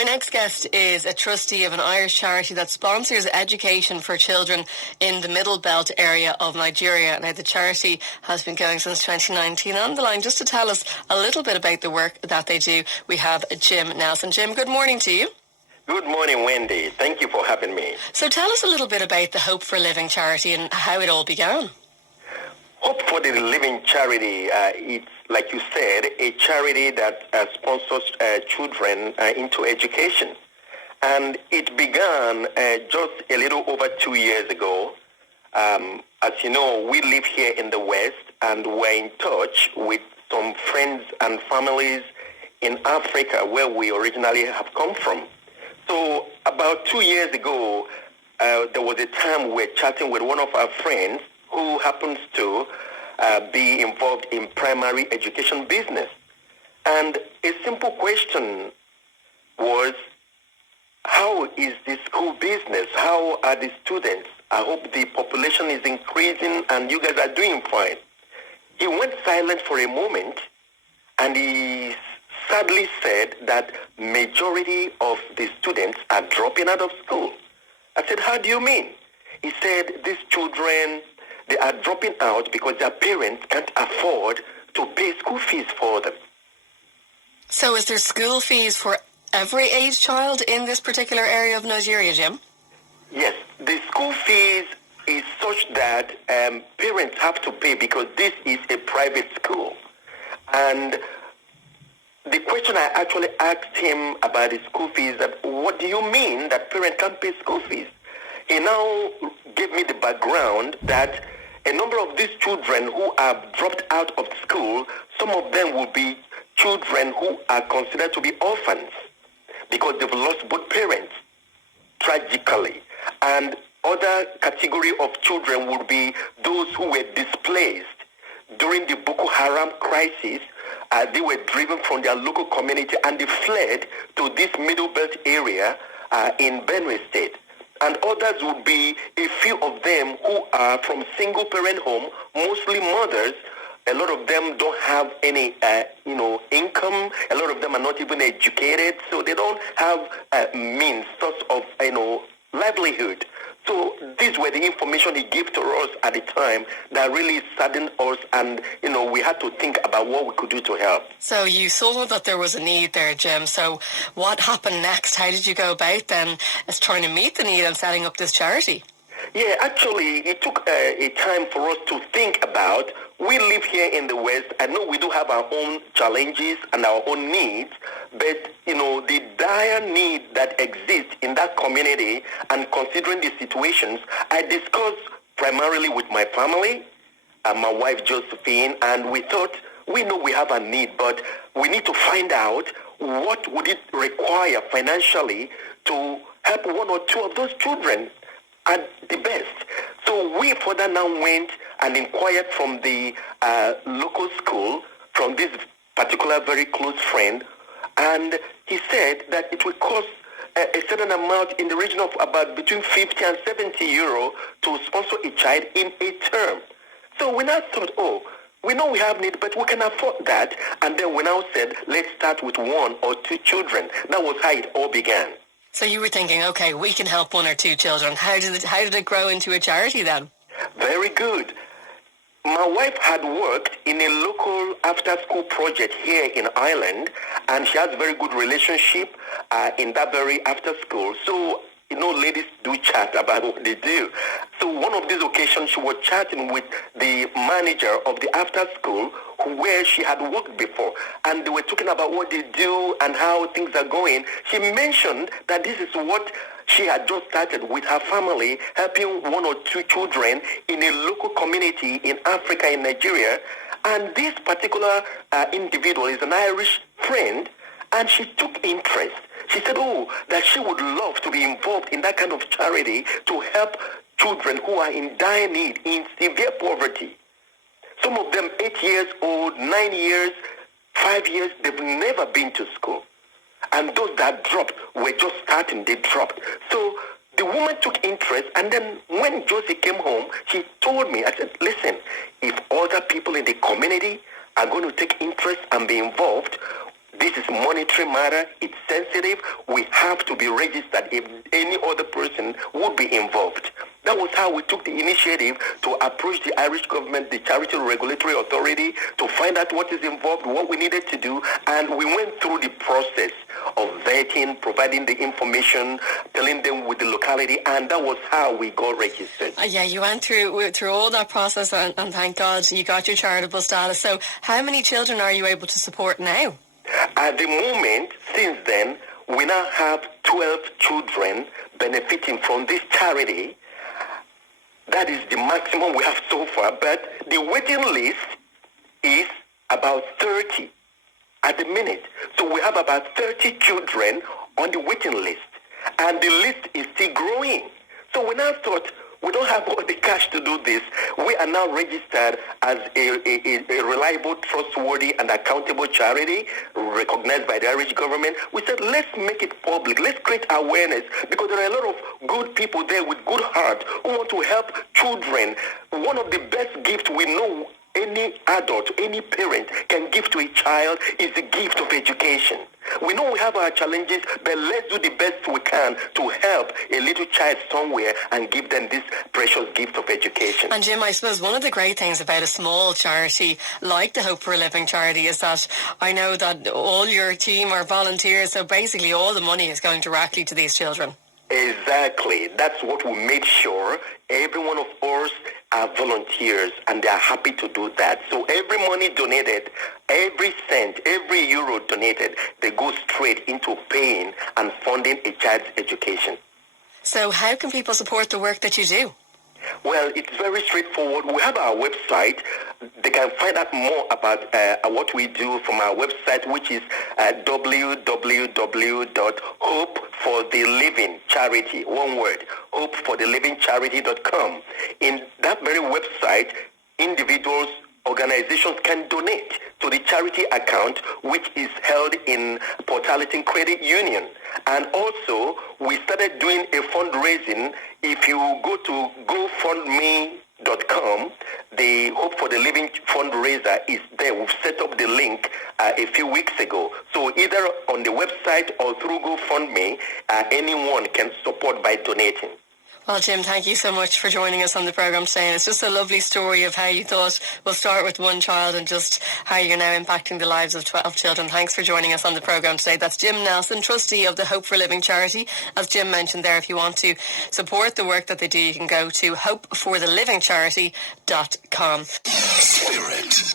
My next guest is a trustee of an Irish charity that sponsors education for children in the Middle Belt area of Nigeria. Now, the charity has been going since 2019. On the line, just to tell us a little bit about the work that they do, we have Jim Nelson. Jim, good morning to you. Good morning, Wendy. Thank you for having me. So tell us a little bit about the Hope for Living charity and how it all began. Hope for the Living charity, it's, like you said, a charity that sponsors children into education. And it began just a little over 2 years ago. As you know, we live here in the West, and we're in touch with some friends and families in Africa where we originally have come from. So about 2 years ago, there was a time we were chatting with one of our friends who happens to be involved in primary education business. And a simple question was, how is the school business? How are the students? I hope the population is increasing and you guys are doing fine. He went silent for a moment and he sadly said that majority of the students are dropping out of school. I said, how do you mean? He said, these children, they are dropping out because their parents can't afford to pay school fees for them. So is there school fees for every age child in this particular area of Nigeria, Jim? Yes, the school fees is such that parents have to pay because this is a private school. And the question I actually asked him about the school fees, that what do you mean that parents can't pay school fees? He now gave me the background that a number of these children who have dropped out of school, some of them will be children who are considered to be orphans because they've lost both parents tragically. And other category of children would be those who were displaced during the Boko Haram crisis. They were driven from their local community and they fled to this Middle Belt area in Benue State. And others would be a few of them who are from single-parent home, mostly mothers. A lot of them don't have any, income. A lot of them are not even educated, so they don't have means, source of, livelihood. So these were the information he gave to us at the time that really saddened us, and we had to think about what we could do to help. So you saw that there was a need there, Jim. So what happened next? How did you go about then as trying to meet the need and setting up this charity? Yeah, actually, it took a time for us to think about. We live here in the West. I know we do have our own challenges and our own needs, but, the dire need that exists in that community, and considering the situations, I discussed primarily with my family, my wife Josephine, and we thought, we know we have a need, but we need to find out what would it require financially to help one or two of those children at the best. So we further now went and inquired from the local school, from this particular very close friend, and he said that it would cost a certain amount in the region of about between 50 and 70 euro to sponsor a child in a term. So we now thought, we know we have need, but we can afford that. And then we now said, let's start with one or two children. That was how it all began. So you were thinking, okay, we can help one or two children. How did it grow into a charity then? Very good. My wife had worked in a local after-school project here in Ireland, and she has a very good relationship in that very after-school. So, ladies do chat about what they do. So one of these occasions, she was chatting with the manager of the after-school where she had worked before, and they were talking about what they do and how things are going. She mentioned that this is what she had just started with her family, helping one or two children in a local community in Africa, in Nigeria. And this particular individual is an Irish friend, and she took interest. She said, that she would love to be involved in that kind of charity to help children who are in dire need, in severe poverty. Some of them 8 years old, 9 years, 5 years, they've never been to school. And those that dropped were just starting, they dropped. So the woman took interest, and then when Josie came home, she told me, I said, listen, if other people in the community are going to take interest and be involved, This is monetary matter. It's sensitive. We have to be registered if any other person would be involved. That was how we took the initiative to approach the Irish government, the Charity Regulatory Authority, to find out what is involved, what we needed to do, and we went through the process of vetting, providing the information, telling them with the locality, and that was how we got registered. Yeah, you went through all that process, and thank God you got your charitable status. So how many children are you able to support now? At the moment, since then, we now have 12 children benefiting from this charity. That is the maximum we have so far, but the waiting list is about 30 at the minute. So we have about 30 children on the waiting list, and the list is still growing. So we now thought, we don't have all the cash to do this. We are now registered as a reliable, trustworthy, and accountable charity recognized by the Irish government. We said, let's make it public. Let's create awareness, because there are a lot of good people there with good heart who want to help children. One of the best gifts we know any adult, any parent can give to a child is the gift of education. We know we have our challenges, but let's do the best we can to help a little child somewhere and give them this precious gift of education. And Jim, I suppose one of the great things about a small charity like the Hope for a Living charity is that I know that all your team are volunteers, so basically all the money is going directly to these children. Exactly. That's what we made sure. Every one of us are volunteers, and they are happy to do that. So every money donated, every cent, every euro donated, they go straight into paying and funding a child's education. So how can people support the work that you do? Well, it's very straightforward. We have our website. They can find out more about what we do from our website, which is www.hopeforthelivingcharity, one word, hopeforthelivingcharity.com. In that very website, individuals, organizations can donate to the charity account, which is held in Port Allerton Credit Union. And also, we started doing a fundraising. If you go to GoFundMe.com, the Hope for the Living fundraiser is there. We've set up the link a few weeks ago. So either on the website or through GoFundMe, anyone can support by donating. Well, Jim, thank you so much for joining us on the programme today. And it's just a lovely story of how you thought we'll start with one child and just how you're now impacting the lives of 12 children. Thanks for joining us on the programme today. That's Jim Nelson, trustee of the Hope for Living charity. As Jim mentioned there, if you want to support the work that they do, you can go to hopeforthelivingcharity.com. Spirit.